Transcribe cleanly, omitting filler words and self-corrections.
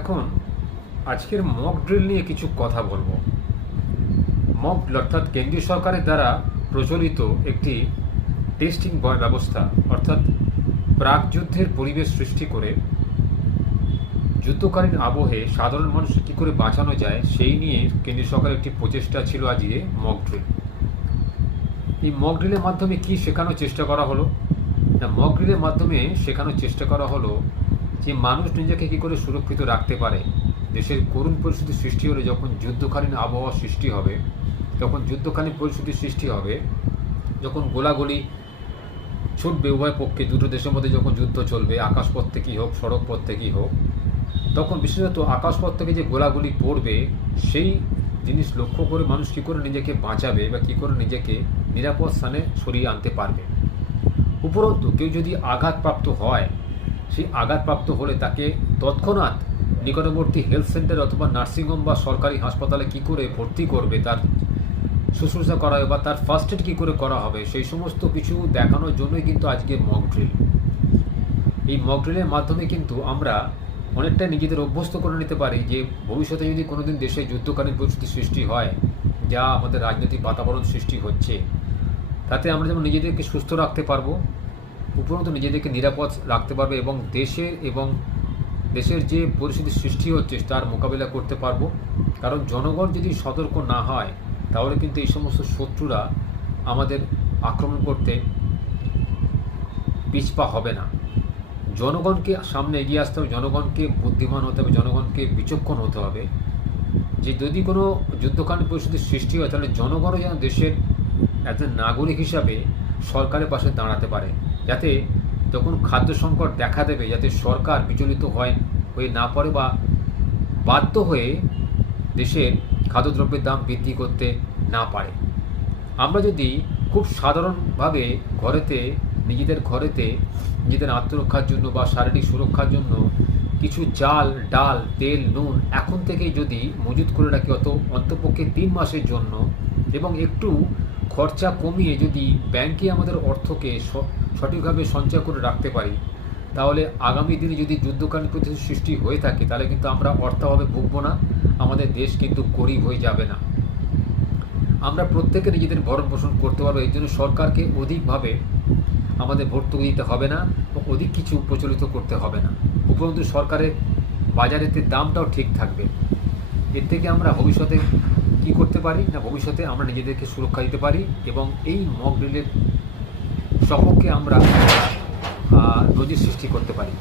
এখন আজকের mock drill নিয়ে কিছু কথা বলবো। মক ড্রিল অর্থাৎ কেন্দ্রীয় সরকারের দ্বারা প্রচলিত একটি টেস্টিং ব্যবস্থা, অর্থাৎ প্রাক যুদ্ধের পরিবেশ সৃষ্টি করে যুদ্ধকালীন আবহে সাধারণ মানুষকে কী করে বাঁচানো যায় সেই নিয়ে কেন্দ্রীয় সরকারের একটি প্রচেষ্টা ছিল আজকে মক ড্রিল। এই মক ড্রিলের মাধ্যমে কি শেখানোর চেষ্টা করা হলো? না, মক ড্রিলের মাধ্যমে শেখানোর চেষ্টা করা হলো যে মানুষ নিজেকে কী করে সুরক্ষিত রাখতে পারে। দেশের করুণ পরিস্থিতি সৃষ্টি হলে যখন যুদ্ধকালীন আবহাওয়া সৃষ্টি হবে, যখন যুদ্ধকালীন পরিস্থিতি সৃষ্টি হবে, যখন গোলাগুলি ছুটবে উভয় পক্ষে, দুটো দেশের মধ্যে যখন যুদ্ধ চলবে, আকাশপথ থেকেই হোক সড়ক পথ থেকেই হোক, তখন বিশেষত আকাশপথ থেকে যে গোলাগুলি পড়বে সেই জিনিস লক্ষ্য করে মানুষ কী করে নিজেকে বাঁচাবে বা কী করে নিজেকে নিরাপদ স্থানে সরিয়ে আনতে পারবে। উপরন্তু কেউ যদি আঘাতপ্রাপ্ত হয়, সেই আঘাতপ্রাপ্ত হলে তাকে তৎক্ষণাৎ নিকটবর্তী হেলথ সেন্টার অথবা নার্সিংহোম বা সরকারি হাসপাতালে কী করে ভর্তি করবে, তার শুশ্রূষা করা হবে বা তার ফার্স্ট এড কী করে করা হবে, সেই সমস্ত কিছু দেখানোর জন্যই কিন্তু আজকে মক ড্রিল। এই মক ড্রিলের মাধ্যমে কিন্তু আমরা অনেকটা নিজেদের অভ্যস্ত করে নিতে পারি যে ভবিষ্যতে যদি কোনোদিন দেশে যুদ্ধকালীন পরিস্থিতি সৃষ্টি হয়, যা আমাদের রাজনৈতিক বাতাবরণ সৃষ্টি হচ্ছে, তাতে আমরা যেমন নিজেদেরকে সুস্থ রাখতে পারবো, উপরন্তু নিজেদেরকে নিরাপদ রাখতে পারবে এবং দেশের যে পরিস্থিতি সৃষ্টি হচ্ছে তার মোকাবিলা করতে পারবো। কারণ জনগণ যদি সতর্ক না হয় তাহলে কিন্তু এই সমস্ত শত্রুরা আমাদের আক্রমণ করতে পিছপা হবে না। জনগণকে সামনে এগিয়ে আসতে হবে, জনগণকে বুদ্ধিমান হতে হবে, জনগণকে বিচক্ষণ হতে হবে যে যদি কোনো যুদ্ধকালীন পরিস্থিতির সৃষ্টি হয় তাহলে জনগণও যেন দেশের একজন নাগরিক হিসাবে সরকারের পাশে দাঁড়াতে পারে, যাতে যখন খাদ্য সংকট দেখা দেবে যাতে সরকার বিচলিত হয়ে না পড়ে বা বাধ্য হয়ে দেশের খাদ্যদ্রব্যের দাম বৃদ্ধি করতে না পারে। আমরা যদি খুব সাধারণভাবে নিজেদের আত্মরক্ষার জন্য বা শারীরিক সুরক্ষার জন্য কিছু চাল, ডাল, তেল, নুন এখন থেকেই যদি মজুত করে রাখি অন্তপক্ষে 3 মাসের জন্য এবং একটু খরচা কমিয়ে যদি ব্যাংকে আমাদের অর্থকে সঠিকভাবে সঞ্চয় করে রাখতে পারি, তাহলে আগামী দিনে যদি যুদ্ধকালীন পরিস্থিতি সৃষ্টি হয়ে থাকে তাহলে কিন্তু আমরা অর্থাভাবে ভুগব না, আমাদের দেশ কিন্তু গরিব হয়ে যাবে না। আমরা প্রত্যেকে নিজেদের ভরণ পোষণ করতে পারবো। এই জন্য সরকারকে অধিকভাবে আমাদের ভর্তুকি দিতে হবে না, অধিক কিছু প্রচলিত করতে হবে না। উপরন্তু সরকারের বাজারেতে দামটাও ঠিক থাকবে। এর থেকে আমরা ভবিষ্যতে কী করতে পারি না, ভবিষ্যতে আমরা নিজেদেরকে সুরক্ষা দিতে পারি এবং এই মক ড্রিলের সপক্ষে আমরা নজির সৃষ্টি করতে পারি।